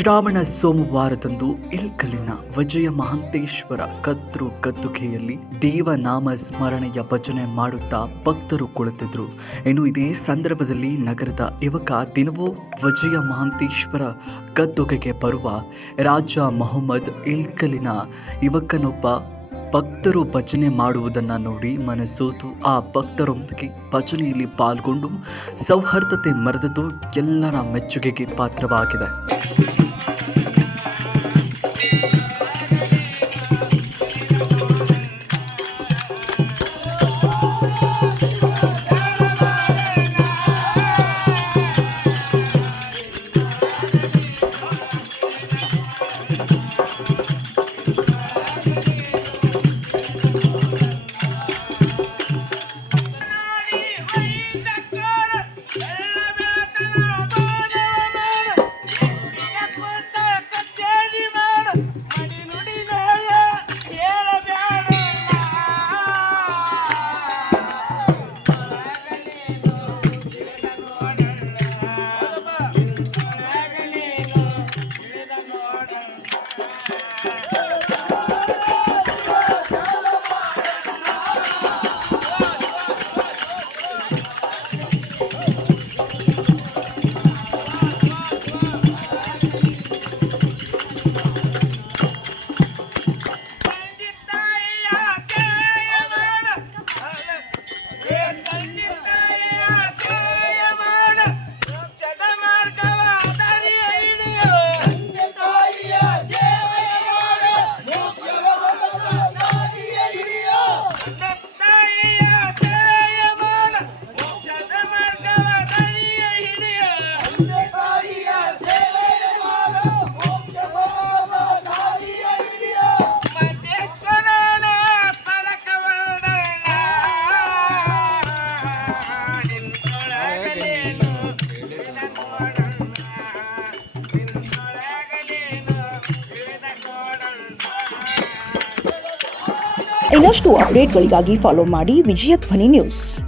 ಶ್ರಾವಣ ಸೋಮವಾರದಂದು ಇಲ್ಕಲಿನ ವಿಜಯ ಮಹಾಂತೇಶ್ವರ ಕದ್ರು ಗದ್ದುಗೆಯಲ್ಲಿ ದೇವನಾಮ ಸ್ಮರಣೆಯ ಭಜನೆ ಮಾಡುತ್ತಾ ಭಕ್ತರು ಕುಳಿತಿದ್ರು. ಇನ್ನು ಇದೇ ಸಂದರ್ಭದಲ್ಲಿ ನಗರದ ಯುವಕ ದಿನವೂ ವಿಜಯ ಮಹಾಂತೇಶ್ವರ ಗದ್ದುಗೆಗೆ ಬರುವ ರಾಜ ಮೊಹಮ್ಮದ್ ಇಲ್ಕಲಿನ ಯುವಕನೊಬ್ಬ ಭಕ್ತರು ಭಜನೆ ಮಾಡುವುದನ್ನು ನೋಡಿ ಮನಸೋತು ಆ ಭಕ್ತರೊಂದಿಗೆ ಭಜನೆಯಲ್ಲಿ ಪಾಲ್ಗೊಂಡು ಸೌಹಾರ್ದತೆ ಮೆರೆದದ್ದು ಎಲ್ಲರ ಮೆಚ್ಚುಗೆಗೆ ಪಾತ್ರವಾಗಿದೆ. ಇನ್ನಷ್ಟು ಅಪ್ಡೇಟ್ಗಳಿಗಾಗಿ ಫಾಲೋ ಮಾಡಿ ವಿಜಯ ಧ್ವನಿ ನ್ಯೂಸ್.